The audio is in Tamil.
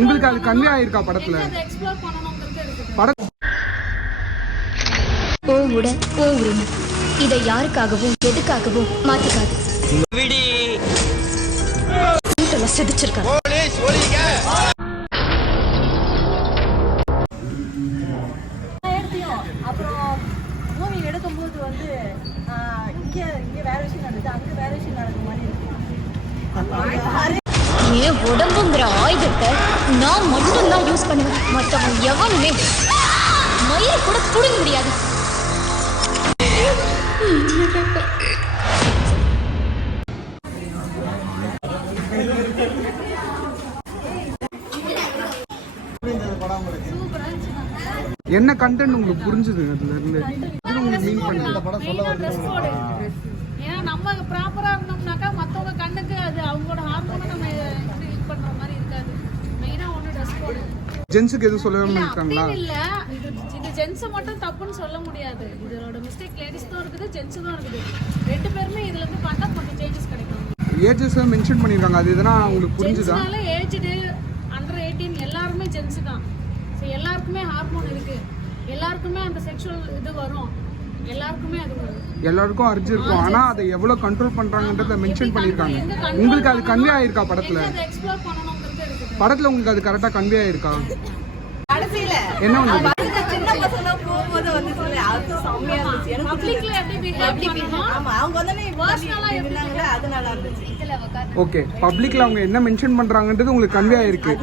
உங்களுக்கு அது கன்வே ஆயிருக்கா படத்துல? இதை யாருக்காகவும் எதுக்காகவும் மாத்திக்காது. அப்புறம் மூவி எடுக்கும்போது வந்து இங்க வேற விஷயம் நடக்குது, அங்க வேற விஷயம் நடக்கும் மாதிரி இருக்கு. என் உடம்புங்கிற ஆயுதத்தை நான் மட்டும்தான் யூஸ் பண்ணுவேன். மற்றவன் எவனுமே மயிர் கூட புடுங்க முடியாது. என்ன கண்டென்ட் உங்களுக்கு புரிஞ்சது அதுல இருந்து? உங்களுக்கு மீன் பண்ண இந்த படம் சொல்ல வருது. ஏன்னா நம்ம ப்ராப்பரா இருந்தோம்னாக்கா மத்தவங்க கண்ணுக்கு அது அவங்களோட ஹார்மோனை நம்ம இது பண்ற மாதிரி இருக்காது. மெயினா ஒண்ணு ட்ரெஸ் கோட். ஜென்ஸுக்கு எதுவும் சொல்லவே இருக்காங்களா? இல்ல இது ஜென்ஸ் மட்டும் தப்புன்னு சொல்ல முடியாது. இதோட மிஸ்டேக் லேடிஸ் தான் இருக்குது, ஜென்ஸ் தான் இருக்குது. ரெண்டு பேருமே இதுல இருந்து பண்ணா கொஞ்சம் சேஞ்சஸ் கிடைக்கும். ஏஜஸ் மென்ஷன் பண்ணிருக்காங்க. அது எதனா உங்களுக்கு புரிஞ்சுதா? ஜென்ஸ்னால ஏஜ்டு அண்டர் 18 எல்லாருமே ஜென்ஸ் தான். சோ எல்லாருக்குமே ஹார்மோன் இருக்கு. எல்லாருக்குமே அந்த செக்சுவல் இது வரும். எல்லாருக்குமே அது வரும். எல்லாருக்கும் அர்ஜி இருக்கும். ஆனா அதை எவ்வளவு கண்ட்ரோல் பண்றாங்கன்றத மென்ஷன் பண்ணிருக்காங்க. உங்களுக்கு அது கன்வே ஆயிருக்கா படத்துல? எக்ஸ்ப்ளோர் பண்ணனும்ங்கிறது இருக்கு. படத்துல உங்களுக்கு அது கரெக்ட்டா கன்வே ஆயிருக்கா? கடைசில என்ன வந்து சின்ன பசங்க போகும்போது வந்து சொல்லி அது செம்மையா இருந்துச்சு. எனக்கு பப்ளிக்ல எப்படி பிஹேவ் பண்ணனும்? ஆமா அவங்க வந்து பர்சனலா இருந்தாங்க, அது நல்லா இருந்துச்சு. ஓகே, பப்ளிக்ல அவங்க என்ன மென்ஷன் பண்றாங்கன்றது உங்களுக்கு கன்வே ஆயிருக்கு.